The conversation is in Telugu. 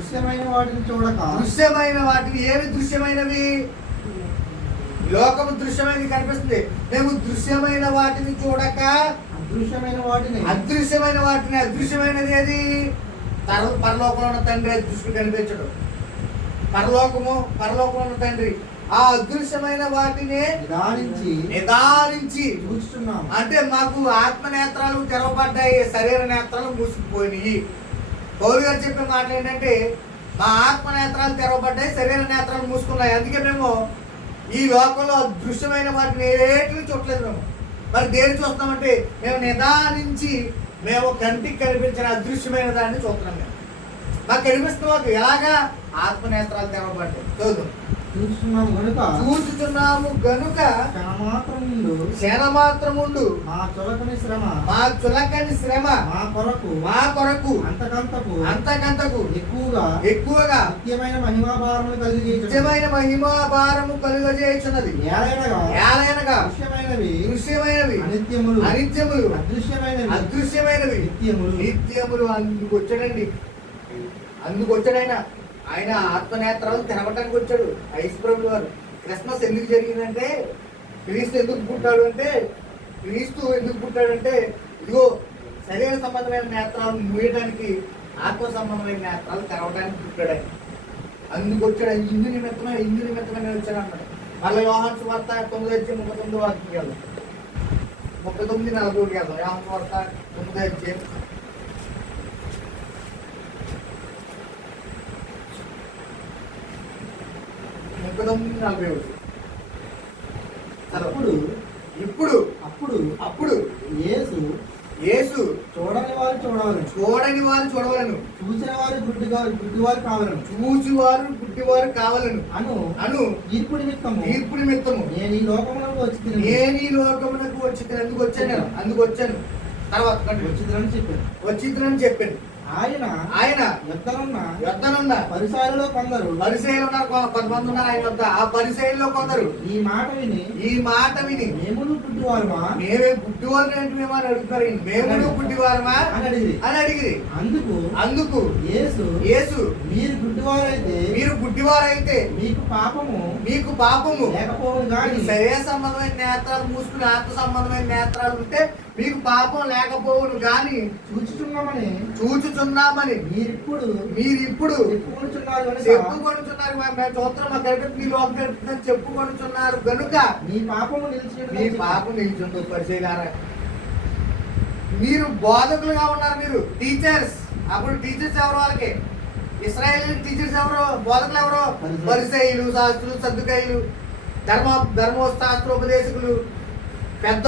దృశ్యమైన వాటిని చూడక దృశ్యమైన వాటిని ఏవి దృశ్యమైనవి? లోకము దృశ్యమైనది కనిపిస్తుంది. మేము దృశ్యమైన వాటిని చూడక అదృశ్యమైన వాటిని. అదృశ్యమైన వాటిని అదృశ్యమైనది ఏది? తర పరలోకంలో ఉన్న తండ్రి అది దృష్టి కనిపించడు. పరలోకము పరలోకంలో ఉన్న తండ్రి. ఆ అదృశ్యమైన వాటిని నిదానించి నిదానించి చూస్తున్నాం అంటే మాకు ఆత్మ నేత్రాలు తెరవబడ్డాయి శరీర నేత్రాలు మూసుకుపోయినాయి. పౌరు గారు చెప్పిన మాట ఏంటంటే మా ఆత్మ నేత్రాలు తెరవబడ్డాయి శరీర నేత్రాలు మూసుకున్నాయి. అందుకే మేము ఈ లోకంలో దృశ్యమైన వాటిని ఏటిని చూడలేదు మేము. మరి దేని చూస్తామంటే మేము నిదానించి మేము కంటికి కనిపించిన అదృశ్యమైన దాన్ని చూస్తున్నాం మేము. మాకు కనిపిస్తున్న ఎలాగా ఆత్మ నేత్రాలు తెరవబడ్డాయి. చూద్దాం చూస్తున్నాం కనుక చూస్తున్నాము గనుక క్షణమాత్రం ముందు క్షణ మాత్రముండు మా చులకని శ్రమ మా చులకని శ్రమ మా కొరకు మా కొరకు అంతకంతకు అంతకంతకు ఎక్కువగా ఎక్కువగా నిత్యమైన మహిమాభారములు కలిగి నిత్యమైన మహిమా భారము కలుగజేయుచున్నది. ఏలైనగా ఏలైనగా దృశ్యమైనవి దృశ్యమైనవి అనిత్యములు అనిత్యములు అదృశ్యమైనవి అదృశ్యమైనవి నిత్యములు నిత్యములు అందుకు వచ్చాడండి అందుకు వచ్చాడు ఆయన ఆయన ఆత్మనేత్రాలు తెరవటానికి వచ్చాడు. ఐశ్వర్యులు వారు క్రిస్మస్ ఎందుకు జరిగిందంటే క్రీస్తు ఎందుకు పుట్టాడు అంటే క్రీస్తు ఎందుకు పుట్టాడంటే ఇదిగో శరీర సంబంధమైన నేత్రాలు మూయడానికి ఆత్మ సంబంధమైన నేత్రాలు తెరవడానికి పుట్టాడు ఆయన అందుకు వచ్చాడు. ఇందు నిమిత్తమే ఇందు నిమిత్తమే వచ్చాడు అన్నాడు. మళ్ళీ యోహాన్స్ వార్త తొమ్మిది వచ్చి ముప్పై తొమ్మిది వార్తకి వెళ్దాం ముప్పై తొమ్మిది నలభై ఒకటి వెళ్దాం యోహాన్స్ వార్త తొమ్మిది వచ్చి ముప్పై తొమ్మిది నలభై ఒకటి అప్పుడు ఇప్పుడు అప్పుడు అప్పుడు యేసు యేసు చూడని వారు చూడవలను. చూడని వారు చూడవలను. చూసిన వారు గుడ్డిగా గుడ్డివారు కావాలను. చూచువారు గుడ్డివారు కావాలను. అను అను తీర్పు నిమిత్తము. తీర్పు నిమిత్తము. నేను ఈ లోకములకు వచ్చి నేను ఈ లోకమునకు వచ్చి అందుకు వచ్చాను అందుకు వచ్చాను. తర్వాత. వచ్చిందని చెప్పాను. వచ్చిందని చెప్పాను. ఆయన ఆయన ఎద్దరున్న యొద్దనున్న పరిసరాలలో కొందరు పరిశైలు ఉన్నారు కొంతమంది ఉన్నారు ఆయన వద్ద. ఆ పరిశైల్లో కొందరు. ఈ మాట విని ఈ మాట విని మేమును గుడ్డివారుమా మేమే గుడ్డివారు ఏంటి మేము అని అడుగుతారు. మేము గుడ్డివారమా అని అడిగిరి అని అడిగిరి అందుకు అందుకు యేసు యేసు మీరు గుడ్డివారైతే మీరు గుడ్డివారైతే మీకు పాపము మీకు పాపము లేకపోవను గాని మీకు శరీర సంబంధమైన నేత్రాలు మూసుకుని ఆత్మ సంబంధమైన నేత్రాలు ఉంటే మీకు పాపం లేకపోవును గాని చూచుచున్నామని చూచుచున్నామని మీరిప్పుడు మీరు ఇప్పుడు చెప్పుకొనుచున్నారు చెప్పుకొనుచున్నారు మేము చూస్తున్నాం మా కరెక్ట్ మీ లోపల చెప్పుకొనుచున్నారు గనుక మీ పాపము నిలిచి మీ పాపం నిల్చుంటుంది పరిచయగారా మీరు బోధకులుగా ఉన్నారు మీరు టీచర్స్ అప్పుడు టీచర్స్ ఎవరు వాళ్ళకి? ఇస్రాయేల్ టీచర్స్ ఎవరు? బోధకులు ఎవరు? పరిసయులు శాస్త్రులు సర్దుకాయలు ధర్మ ధర్మశాస్త్రోపదేశకులు పెద్ద